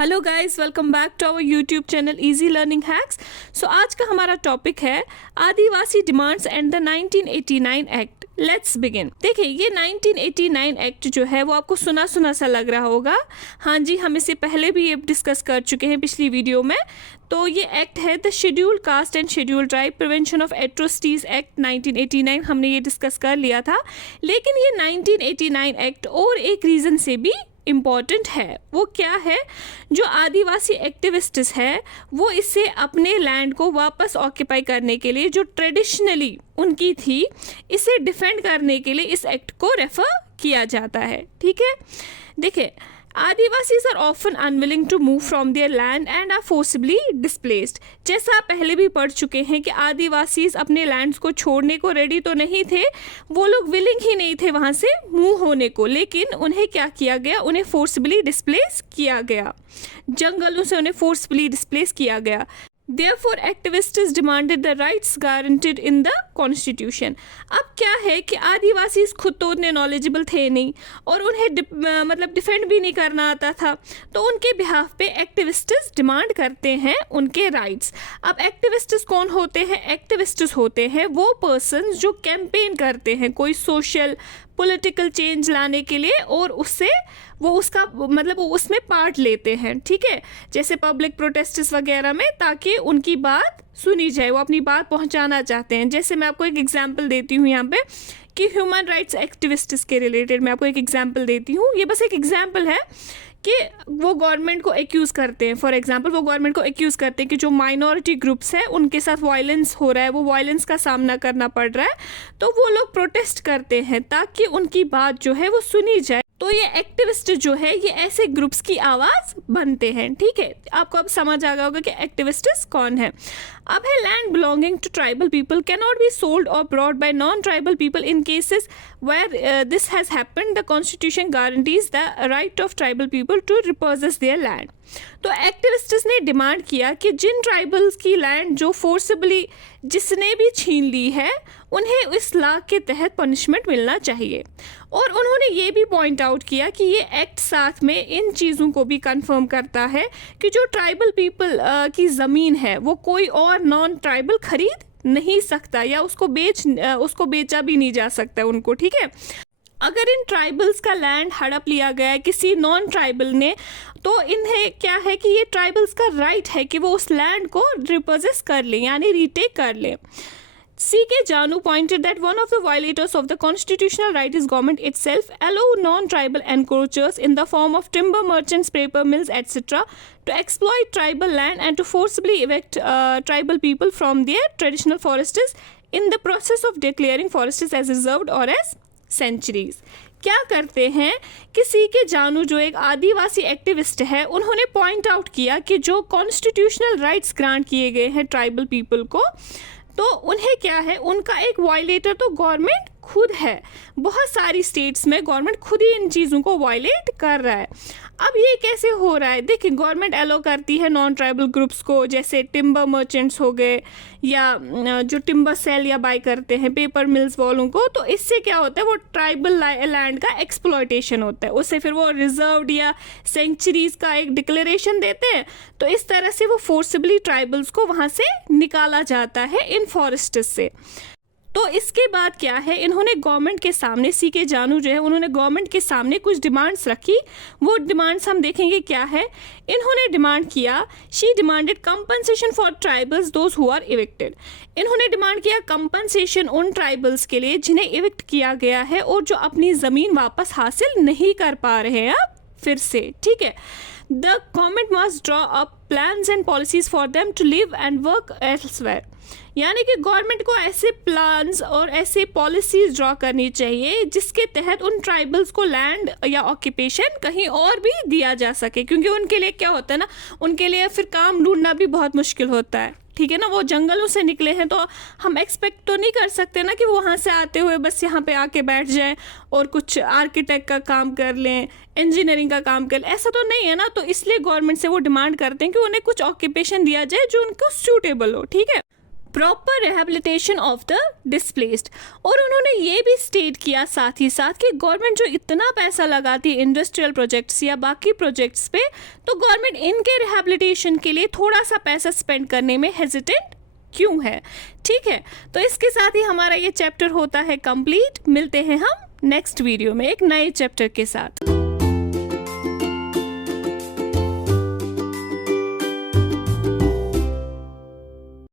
Hello guys, welcome back to our YouTube channel easy learning hacks. So आज का हमारा topic है Adivasi demands and the 1989 act. Let's begin. देखिए, ये 1989 act जो है वो आपको सुना सुना सा लग रहा होगा। हाँ जी, हम इससे पहले भी ये डिस्कस कर चुके हैं पिछली वीडियो में। तो ये एक्ट है the scheduled caste and scheduled tribe prevention of atrocities act 1989। हमने ये डिस्कस कर लिया था। लेकिन ये 1989 एक्ट और एक रीज़न से भी इम्पॉर्टेंट है। वो क्या है? जो आदिवासी एक्टिविस्ट्स है वो इससे अपने लैंड को वापस ऑक्यूपाई करने के लिए, जो ट्रेडिशनली उनकी थी, इसे डिफेंड करने के लिए इस एक्ट को रेफर किया जाता है। ठीक है, देखिए, Adivasis are often unwilling to move from their land and are forcibly displaced. जैसा आप पहले भी पढ़ चुके हैं कि आदिवासीज अपने लैंड्स को छोड़ने को रेडी तो नहीं थे, वो लोग विलिंग ही नहीं थे वहाँ से मूव होने को, लेकिन उन्हें क्या किया गया? उन्हें फोर्सबली डिस्प्लेस किया गया, जंगलों से उन्हें फोर्सबली डिस्प्लेस किया गया। Therefore, activists demanded the rights guaranteed in the Constitution। अब क्या है कि आदिवासी खुद तो उतने नॉलेजेबल थे नहीं और उन्हें मतलब डिफेंड भी नहीं करना आता था, तो उनके बिहाफ पे एक्टिविस्ट्स डिमांड करते हैं उनके राइट्स। अब एक्टिविस्ट्स कौन होते हैं? एक्टिविस्ट्स होते हैं वो पर्सन्स जो कैंपेन करते हैं कोई सोशल पॉलिटिकल चेंज लाने के लिए, और उससे वो उसका मतलब वो उसमें पार्ट लेते हैं। ठीक है, जैसे पब्लिक प्रोटेस्ट्स वगैरह में, ताकि उनकी बात सुनी जाए, वो अपनी बात पहुंचाना चाहते हैं। जैसे मैं आपको एक एग्जांपल देती हूँ यहाँ पे कि ह्यूमन राइट्स एक्टिविस्ट्स के रिलेटेड मैं आपको एक एग्जांपल देती हूँ। ये बस एक एग्जांपल है कि वो गवर्नमेंट को एक्यूज़ करते हैं। फॉर एग्जांपल, वो गवर्नमेंट को एक्यूज़ करते हैं कि जो माइनॉरिटी ग्रुप्स हैं उनके साथ वायलेंस हो रहा है, वो वायलेंस का सामना करना पड़ रहा है, तो वो लोग प्रोटेस्ट करते हैं ताकि उनकी बात जो है वो सुनी जाए। तो ये एक्टिविस्ट जो है ये ऐसे ग्रुप्स की आवाज़ बनते हैं। ठीक है, आपको अब समझ आ गया होगा कि एक्टिविस्ट्स कौन है। अब है land belonging to tribal people can not be sold or bought by non tribal people in cases where this has happened. The constitution guarantees the right of tribal people to repossess their land. तो activists ने demand किया कि जिन tribals की land जो forcibly जिसने भी छीन ली है, उन्हें इस लॉ के तहत पनिशमेंट मिलना चाहिए। और उन्होंने ये भी पॉइंट आउट किया कि ये एक्ट साथ में इन चीज़ों को भी कंफर्म करता है कि जो ट्राइबल पीपल की ज़मीन है वो कोई और नॉन ट्राइबल खरीद नहीं सकता, या उसको बेचा भी नहीं जा सकता उनको। ठीक है, अगर इन ट्राइबल्स का लैंड हड़प लिया गया है किसी नॉन ट्राइबल ने, तो इन्हें क्या है कि ये ट्राइबल्स का राइट है कि वो उस लैंड को रिपोजेस कर लें, यानी रीटेक कर लें। C.K. Janu pointed that one of the violators of the constitutional right is government itself allow non-tribal encroachers in the form of timber merchants, paper mills, etc. to exploit tribal land and to forcibly evict tribal people from their traditional forests in the process of declaring forests as reserved or as sanctuaries। क्या करते हैं कि C.K. जानू जो एक आदिवासी activist है, उन्होंने point out किया कि जो कॉन्स्टिट्यूशनल राइट्स ग्रांट किए गए हैं ट्राइबल पीपल को, तो उन्हें क्या है, उनका एक वायलेटर तो गवर्नमेंट खुद है। बहुत सारी स्टेट्स में गवर्नमेंट खुद ही इन चीज़ों को वायलेट कर रहा है। अब ये कैसे हो रहा है? देखिए, गवर्नमेंट अलो करती है नॉन ट्राइबल ग्रुप्स को, जैसे टिम्बर मर्चेंट्स हो गए, या जो टिम्बर सेल या बाय करते हैं पेपर मिल्स वालों को, तो इससे क्या होता है, वो ट्राइबल लैंड का एक्सप्लॉयटेशन होता है। उससे फिर वो रिजर्व्ड या सेंचुरीज का एक डिक्लेरेशन देते हैं, तो इस तरह से वो फोर्सिबली ट्राइबल्स को वहाँ से निकाला जाता है इन फॉरेस्ट्स से। तो इसके बाद क्या है, इन्होंने गवर्नमेंट के सामने, C.K. जानू जो है उन्होंने गवर्नमेंट के सामने कुछ डिमांड्स रखी। वो डिमांड्स हम देखेंगे क्या है। इन्होंने डिमांड किया, she demanded compensation for tribals those who are evicted. इन्होंने डिमांड किया कंपनसेशन उन ट्राइबल्स के लिए जिन्हें इविक्ट किया गया है और जो अपनी ज़मीन वापस हासिल नहीं कर पा रहे हैं अब फिर से। ठीक है, the government must draw up plans and policies for them to live and work elsewhere. यानी कि गवर्नमेंट को ऐसे प्लान्स और ऐसे पॉलिसीज ड्रॉ करनी चाहिए जिसके तहत उन ट्राइबल्स को लैंड या ऑक्यूपेशन कहीं और भी दिया जा सके, क्योंकि उनके लिए क्या होता है ना, उनके लिए फिर काम ढूंढना भी बहुत मुश्किल होता है। ठीक है ना, वो जंगलों से निकले हैं, तो हम एक्सपेक्ट तो नहीं कर सकते ना कि वो वहाँ से आते हुए बस यहाँ पे आके बैठ जाएं और कुछ आर्किटेक्ट का काम कर लें, इंजीनियरिंग का काम कर लें, ऐसा तो नहीं है ना। तो इसलिए गवर्नमेंट से वो डिमांड करते हैं कि उन्हें कुछ ऑक्यूपेशन दिया जाए जो उनको सूटेबल हो। ठीक है, proper rehabilitation of the displaced. और उन्होंने ये भी स्टेट किया साथ ही साथ कि गवर्नमेंट जो इतना पैसा लगाती है इंडस्ट्रियल प्रोजेक्ट्स या बाकी प्रोजेक्ट्स पे, तो गवर्नमेंट इनके रिहेबिलिटेशन के लिए थोड़ा सा पैसा स्पेंड करने में हेजिटेंट क्यों है। ठीक है, तो इसके साथ ही हमारा ये चैप्टर होता है कंप्लीट। मिलते हैं हम नेक्स्ट वीडियो में एक नए चैप्टर के साथ।